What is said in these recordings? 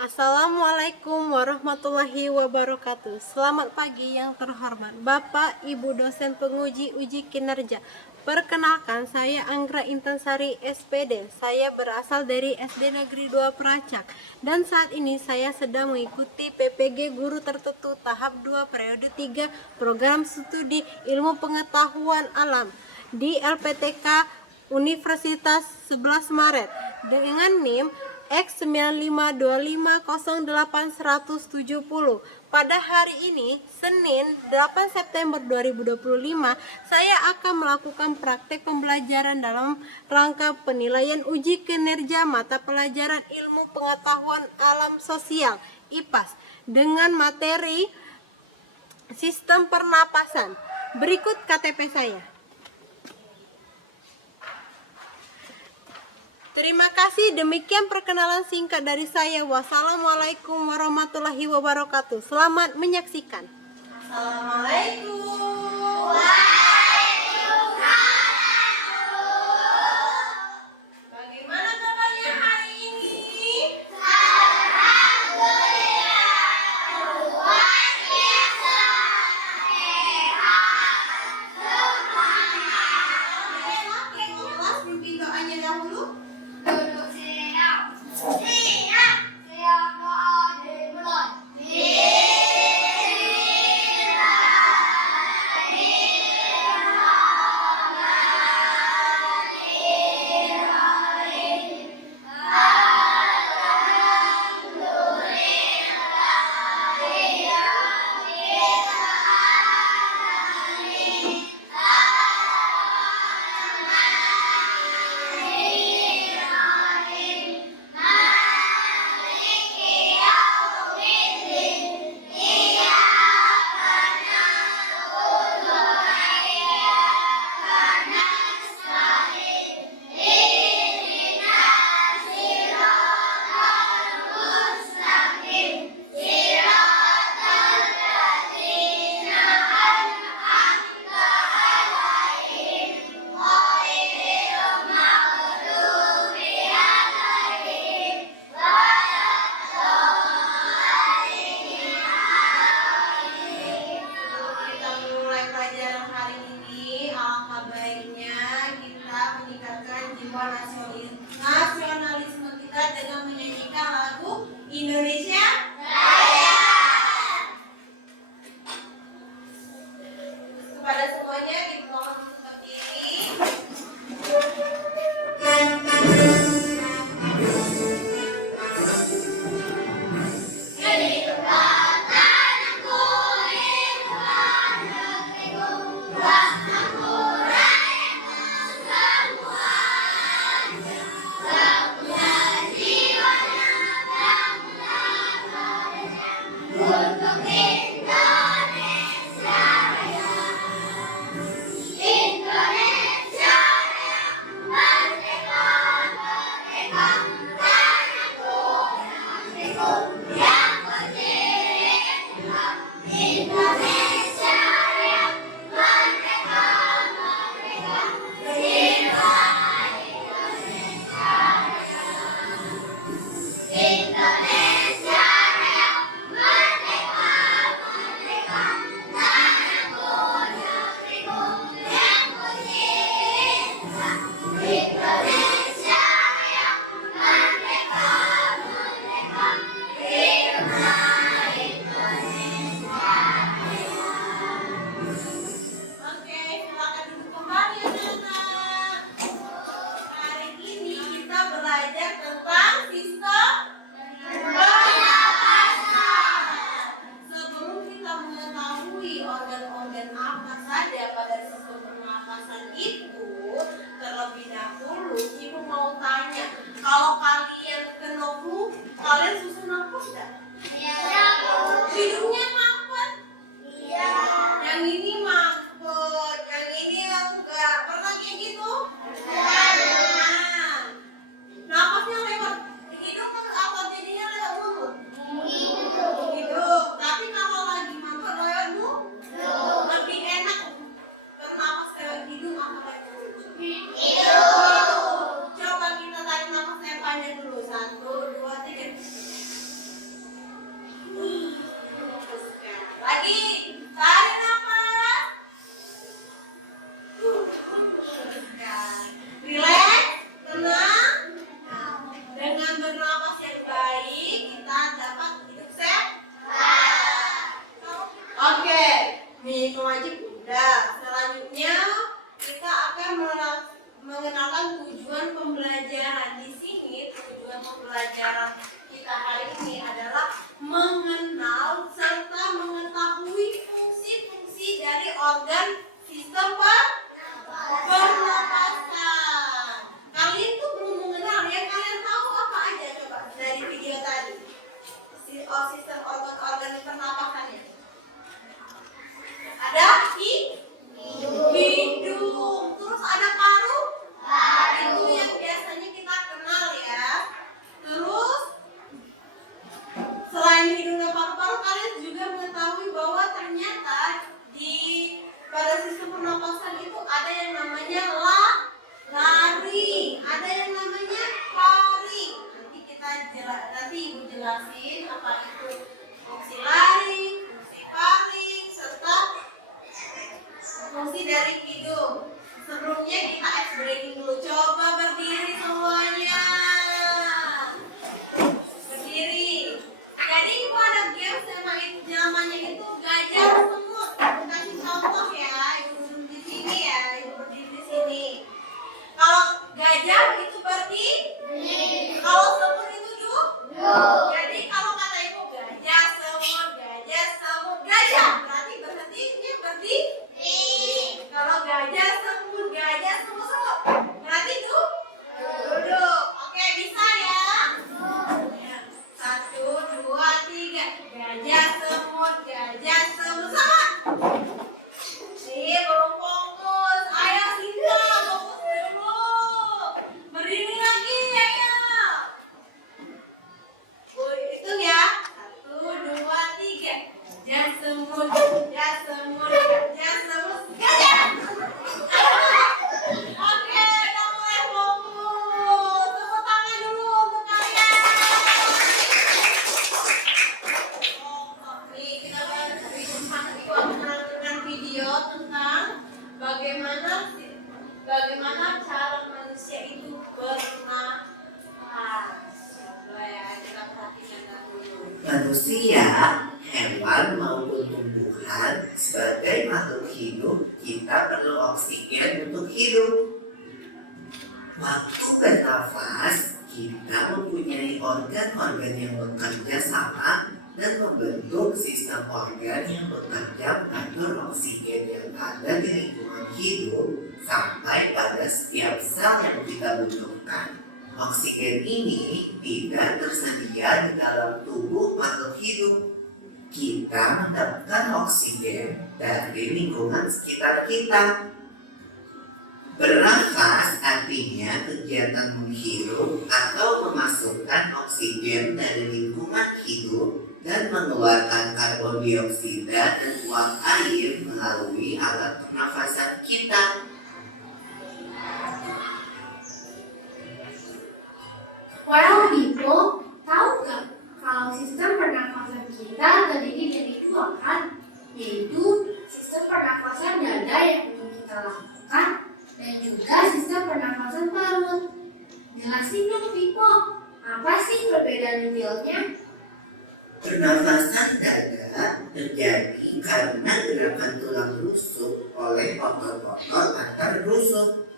Assalamualaikum warahmatullahi wabarakatuh. Selamat pagi yang terhormat Bapak, Ibu dosen penguji uji kinerja. Perkenalkan, saya Anggra Intansari SPD. Saya berasal dari SD Negeri 2 Pracak. Dan saat ini saya sedang mengikuti PPG Guru Tertentu tahap 2 periode 3 program studi Ilmu Pengetahuan Alam di LPTK Universitas 11 Maret dengan NIM X952508170. Pada hari ini, Senin 8 September 2025, saya akan melakukan praktek pembelajaran dalam rangka penilaian uji kinerja mata pelajaran Ilmu Pengetahuan Alam Sosial (IPAS) dengan materi Sistem Pernapasan. Berikut KTP saya. Terima kasih, demikian perkenalan singkat dari saya. Wassalamualaikum warahmatullahi wabarakatuh. Selamat menyaksikan. Assalamualaikum. Bagaimana kabarnya hari ini? Nasionalisme kita dengan menyanyikan lagu Indonesia Raya. Kepada semuanya dimohon untuk berdiri. sistem organ-organ pernapasannya? Ada hidung. Terus ada paru. Itu yang biasanya kita kenal ya. Terus selain hidung dan paru-paru, kalian juga mengetahui bahwa ternyata pada sistem pernapasan itu ada yang namanya lari, ada yang namanya faring. Nanti Ibu jelasin apa itu fungsi lari, fungsi faring, serta fungsi dari hidung. Sebelumnya kita ice breaking dulu. Coba berdiri semuanya. Berdiri. Jadi Ibu ada game namanya itu gajah semut. Ibu kasih contoh ya. Ibu duduk di sini ya. Ibu berdiri di sini. Kalau gajah itu berdiri. Kalau semut itu duduk. Jadi kalau kata Ibu gajah semut, gajah. Berarti berhentinya berdiri. Kalau gajah semut, berarti duduk. Oke, bisa ya? 1, 2, 3. Gajah semut sama. Belum fokus. Ayo Sinta, fokus dulu. Berdiri lagi, ayo. Itu ya. 1, 2, 3. Gajah semut, gajah. Oke, udah mulai fokus. Tepuk tangan dulu untuk kalian. Nih, kita akan menonton video tentang bagaimana cara manusia itu bernafas. Coba ya, kita perhatikan dulu. Manusia, hewan maupun tumbuhan, sebagai makhluk hidup, kita perlu oksigen untuk hidup. Waktu bernafas, kita mempunyai organ-organ yang bekerja sama dan membentuk sistem organ yang bekerja mengatur oksigen yang ada di lingkungan hidup sampai pada setiap sel yang kita butuhkan. Oksigen ini tidak tersedia di dalam tubuh makhluk hidup. Kita mendapatkan oksigen dari lingkungan sekitar kita. Bernafas artinya kegiatan menghirup atau memasukkan oksigen dari lingkungan hidup dan mengeluarkan karbon dioksida dan uap air melalui alat pernafasan kita. Well, people, tahu nggak kalau sistem pernafasan kita terdiri dari 2 kan? Yaitu sistem pernafasan dada yang belum kita lakukan dan juga sistem pernafasan perut. Jelasin dong, people, apa sih perbedaan detailnya? Pernafasan dada terjadi karena gerakan tulang rusuk oleh otot-otot antar rusuk.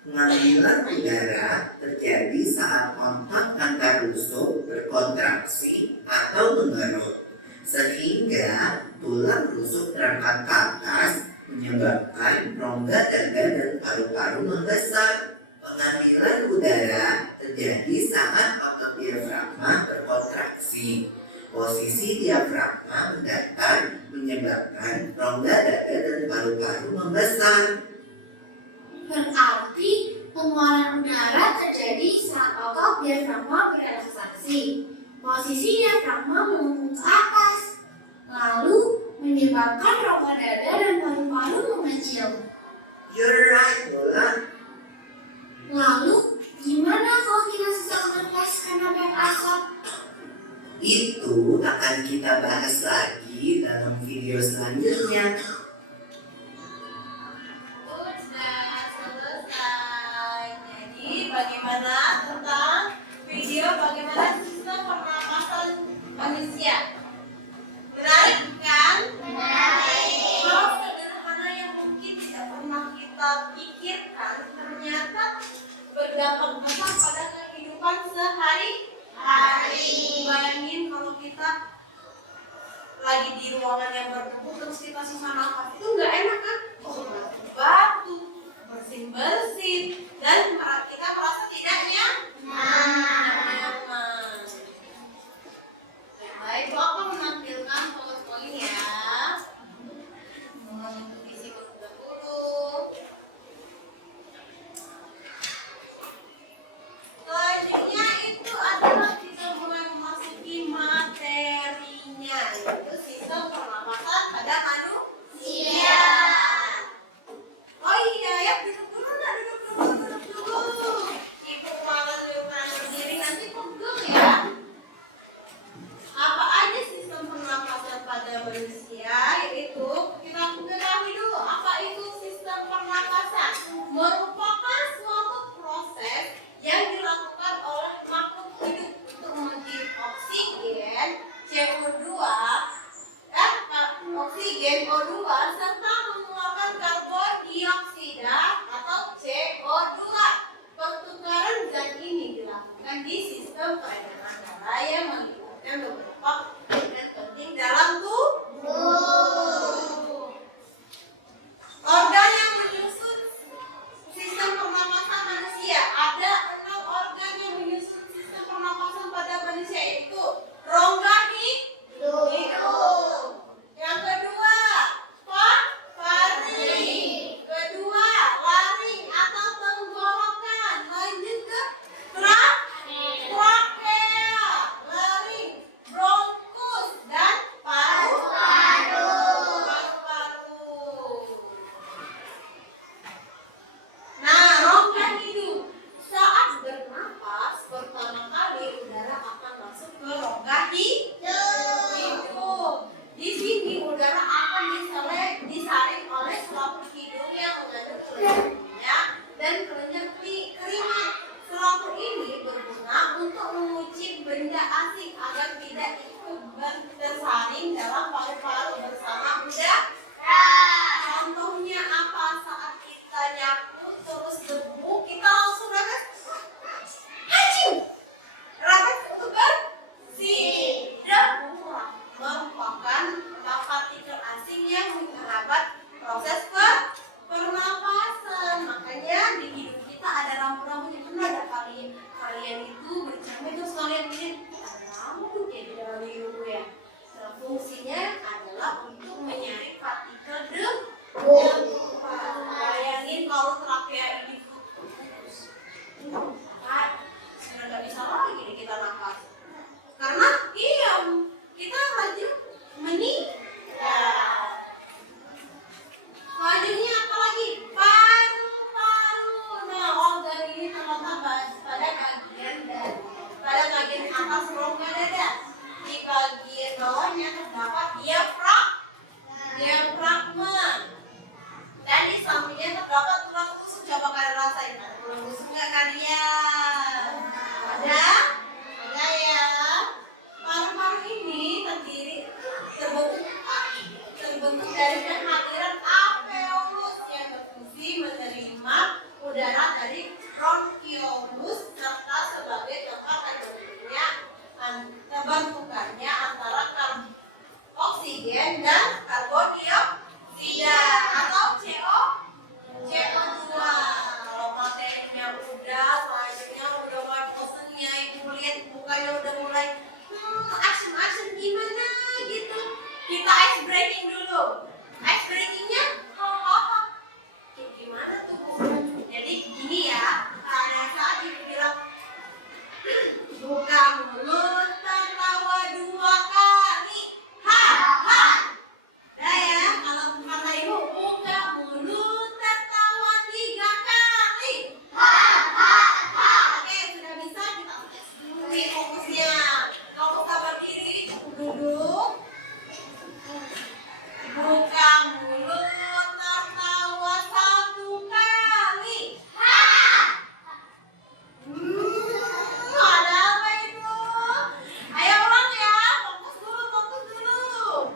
Pengambilan udara terjadi saat otot antar rusuk berkontraksi atau mengerut, sehingga tulang rusuk terangkat ke atas menyebabkan rongga dada dan paru-paru membesar. Pengambilan udara terjadi saat otot diafragma berkontraksi. Posisi diafragma mendatar menyebabkan rongga dada dan paru-paru membesar. Berarti pengeluaran udara terjadi saat otot diafragma berrelaksasi. Posisi diafragma melengkung ke atas, lalu menyebabkan rongga dada dan paru-paru mengecil. You're right, Lola. Lalu, gimana kalau kita sedang nafas karena banyak asap? Itu akan kita bahas lagi dalam video selanjutnya. Udah selesai. Jadi bagaimana tentang video bagaimana sistem pernapasan manusia? Menarik kan? Menarik. Hal sederhana yang mungkin tidak pernah kita pikirkan ternyata berdampak besar pada kehidupan sehari-hari. Bayangin kalau kita lagi di ruangan yang berdebu terus kita susah nafas, itu nggak enak kan? Batuk, bersin-bersin, dan kita merasa tidak nyaman. Baik, angin dalam paru-paru bersama udara. Contohnya apa? Saat kita nyapu terus debu, kita langsung rapat. Hajiu! Rapat itu bersih. Debu merupakan partikel asing yang menghambat proses pernapasan. Makanya di hidup kita ada rambut-rambut itu. Pernah ada kalian itu bercermin terus kalian lihat ada rambut ya di dalam hidung ya. Nah, fungsinya adalah untuk menyaring partikel debu. Bayangin kalau trachea ini putus, sudah nggak bisa lagi nih kita nafas. Karena kita maju meninggal. Selanjutnya apa lagi? Paru-paru. Nah, organ ini terletak pada bagian atas rongga dada. Di bagian bawahnya terdapat diafragma. Dan di sampingnya terdapat tulang rusuk. Coba kalian rasain, ada tulang rusuk nggak kalian? Ada ya. Paru-paru ini terbentuk dari kehadiran alveolus yang berfungsi menerima udara dari bronchiolus serta sebagai tempat terbentukannya antara oksigen dan karbon dioksida atau CO2. Kalau materinya udah, selanjutnya udah mulai bosan ya, ibu lihat mukanya udah mulai action gimana gitu. Kita ice breaking dulu. Ice breakingnya gimana tuh Bu? Jadi gini ya, pada saat ibu bilang buka mulut tertawa 2 kali, ha. Nah ya, kalau kata ibu buka mulut tertawa 3 kali, ha. Oke, sudah bisa kita tes dulu nih fokusnya. Kamu sabar diri, duduk. Buka mulut tertawa 1 kali. Ada apa itu? Ayo ulang ya, fokus dulu.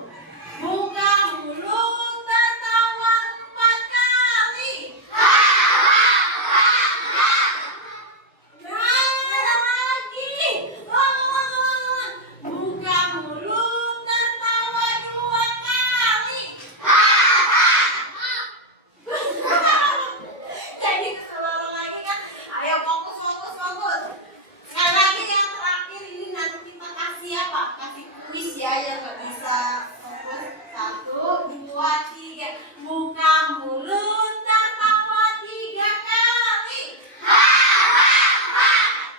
Buka mulut tertawa 4 kali. Ada lagi. Buka mulut tertawa 2 kali. Jadi keseluruhan lagi kan. Ayo fokus. Sekali lagi yang terakhir ini nanti kita kasih apa? Kasih kuis ya yang nggak bisa fokus. 1, 2, 3. Buka mulut tertawa 3 kali.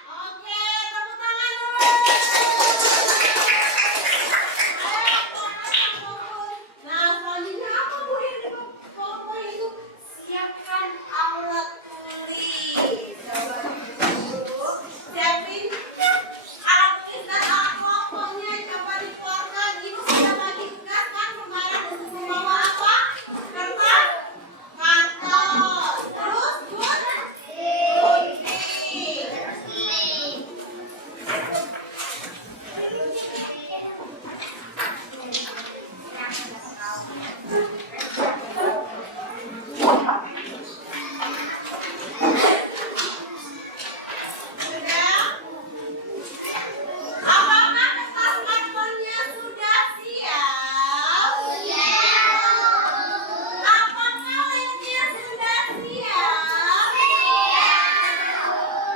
Oke, tepuk tangan dulu. Ayo, fokus. Nah, selanjutnya apa Bu yang di bawah itu? Siapkan alat tulis. Coba dulu. Siapin alat tulis dan alat kelompoknya. Coba dikeluarkan. Ibu sudah bagi tugas kan kemarin untuk membawa apa? Kertas, karton. Terus sudah? Apakah kertas kartonnya sudah siap? Apakah lemnya sudah siap?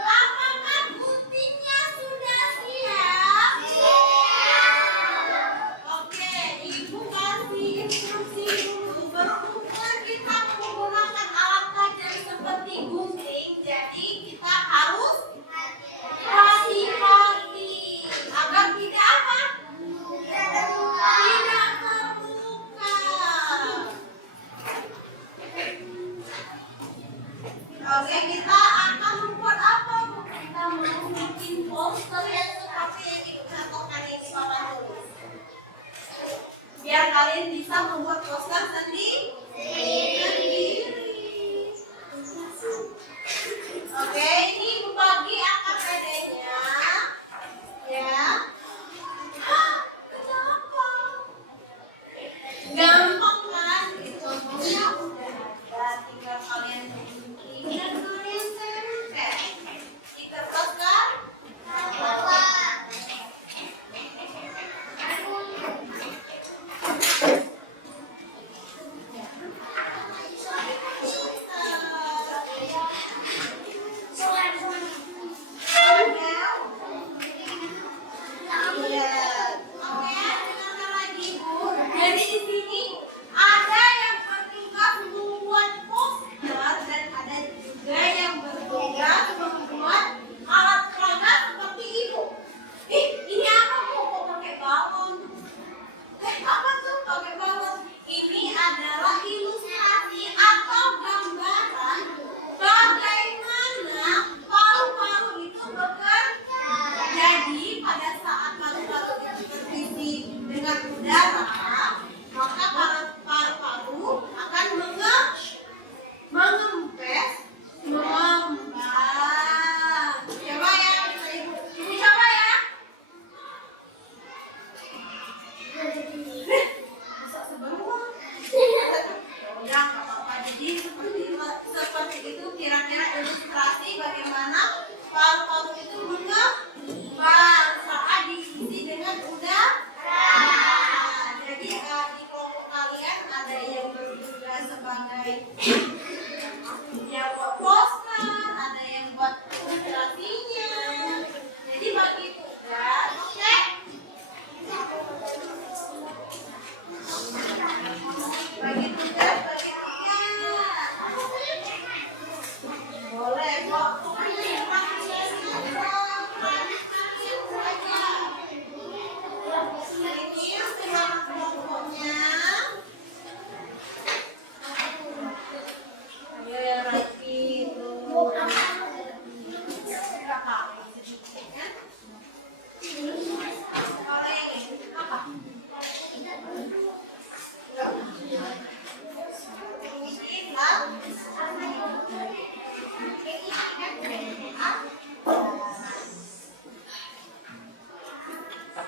Apakah guntingnya sudah siap? Oke, ibu kasih instruksi dulu. Berhubung kita menggunakan alat tajam seperti gunting, jadi kita harus hati-hati agar tidak apa? Tidak terluka. Oke, kita akan membuat apa Bu? Kita mau bikin poster yang seperti yang ibu contohkan ini papan tulis. Biar kalian bisa membuat poster sendiri. Oke, ini ibu bagi angka PD-nya. Ya. Kenapa?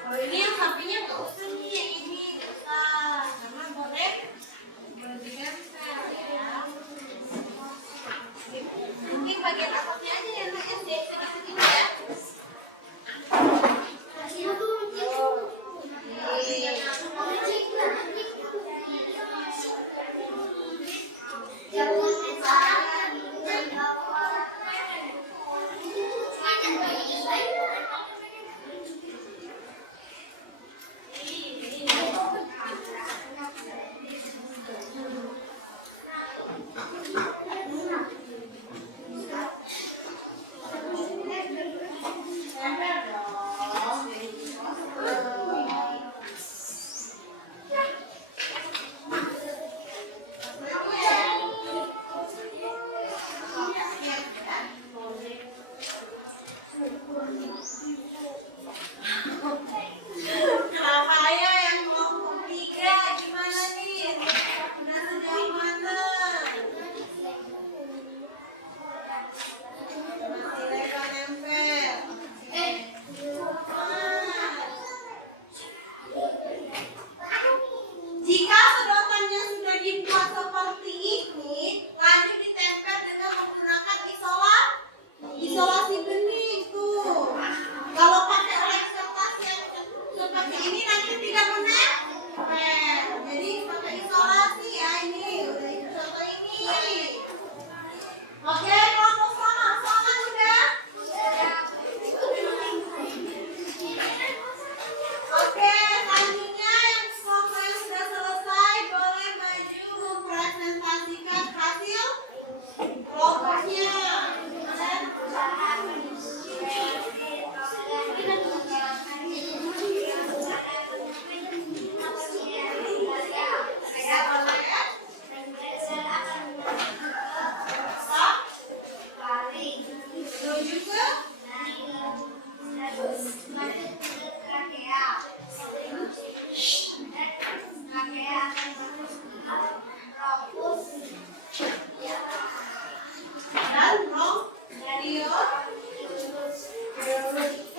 Kalau ini yang sampingnya nggak usah nih, yang ini usah karena boleh ditempel ya. Mungkin bagian atasnya aja yang nak SD sedikit ya. Kenapa ya yang kelompok 3 gimana nih? Udah sejauh mana? Masih level nempel. Jika sedotannya sudah dibuat seperti ini, lanjut ditempel dengan menggunakan isolasi bening tuh. Kalau pakai lem kertas yang seperti ini nanti tidak menempel. Jadi pakai isolasi ya ini. Udah ikut contoh ini. Oke, kelompok semangat udah. Oke, selanjutnya yang kelompok yang sudah selesai boleh maju mempresentasikan hasil kelompoknya. Menuju ke dan radio.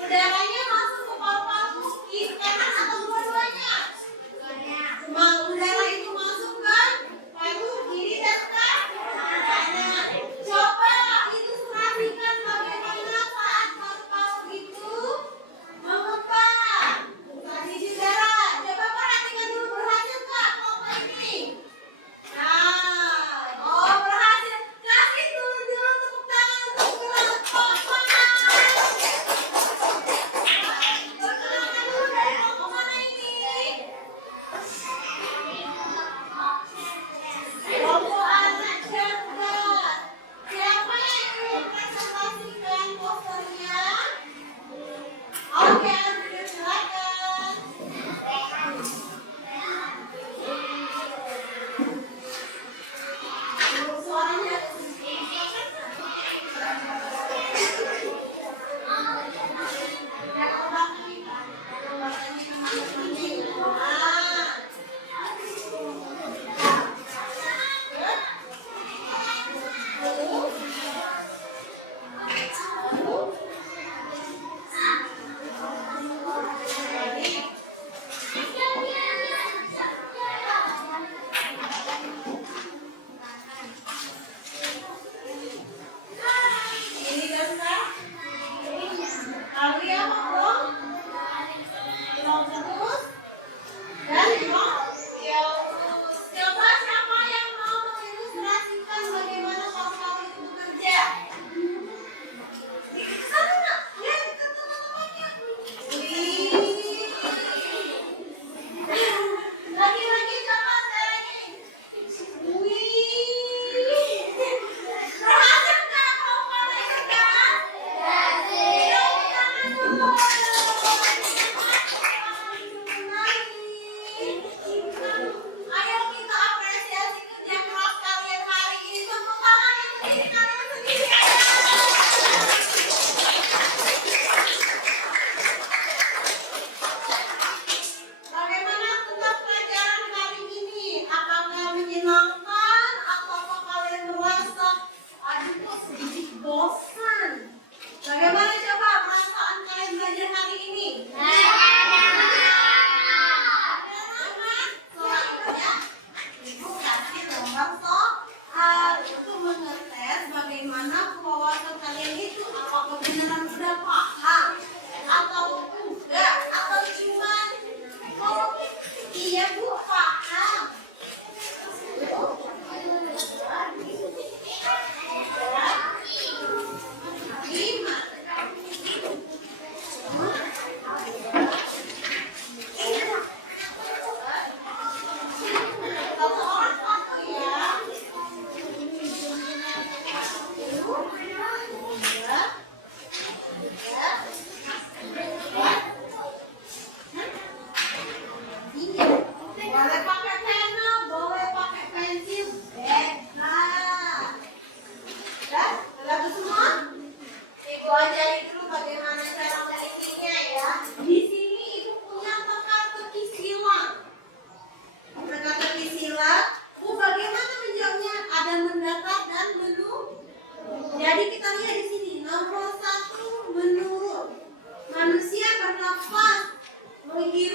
Udaranya masuk ke paru-paru kiri kanan atau dua-duanya? Udara itu masuk ke paru kiri dan kanan. Coba ilustrasikan bagaimana saat paru-paru itu mengembang. Tadi udara. Coba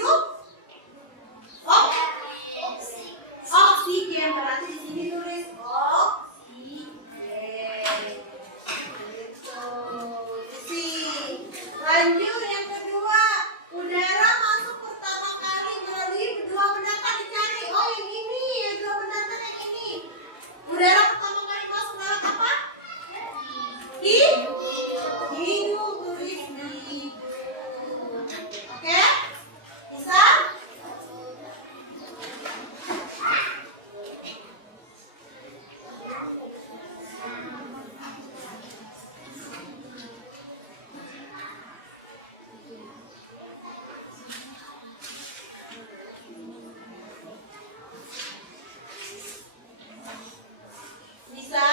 itu? Oh, oksigen. Berarti di sini tulis oksigen. Gitu. Isi. Lanjut yang kedua. Udara masuk pertama kali melalui dua benda kan dicari. Oh, yang ini. Dua benda kan yang ini. Udara pertama kali masuk lewat apa? Hidung. Tulis hidung. Oke? Bisa? Bisa?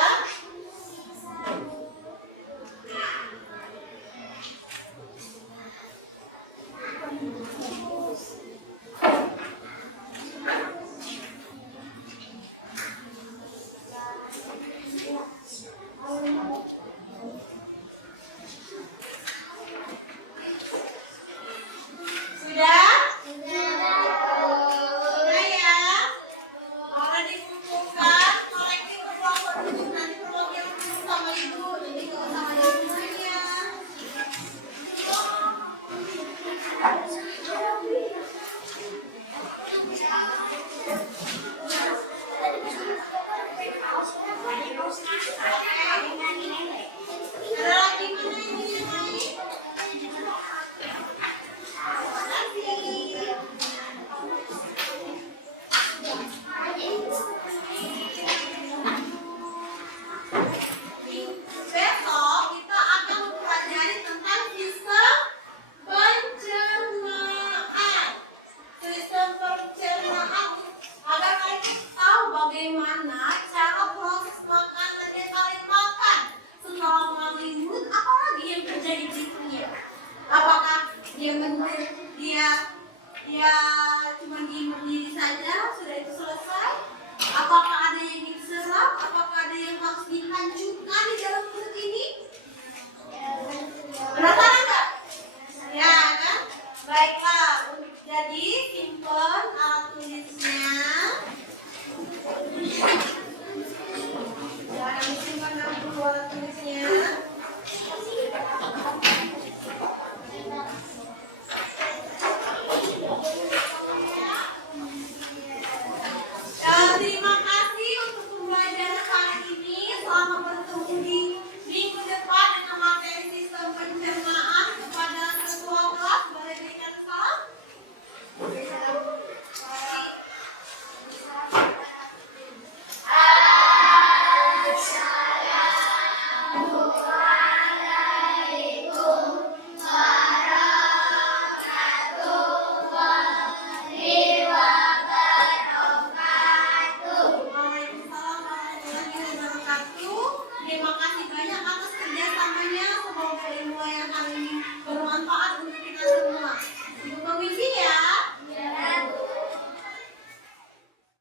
Sudah? Sudah ya? Kalau dikumpulkan, koleksi ke kelompok dulu. Nanti perwakilan dulu sama ibu. Jadi kalau sama ibu aja. Ada lagi mana yang ingin main? Besok kita akan mempelajari tentang sistem pencernaan. Sistem pencernaan agar kalian tahu bagaimana cara proses makanan yang kalian makan. Setelah melalui mulut, apalagi yang terjadi berikutnya? Apakah dia cuma diem berdiri saja, sudah itu selesai? Apakah ada yang diserap? Apakah ada yang harus dihancurkan di dalam mulut ini? Penasaran nggak? Ya kan? Baiklah. Jadi simpan alat tulis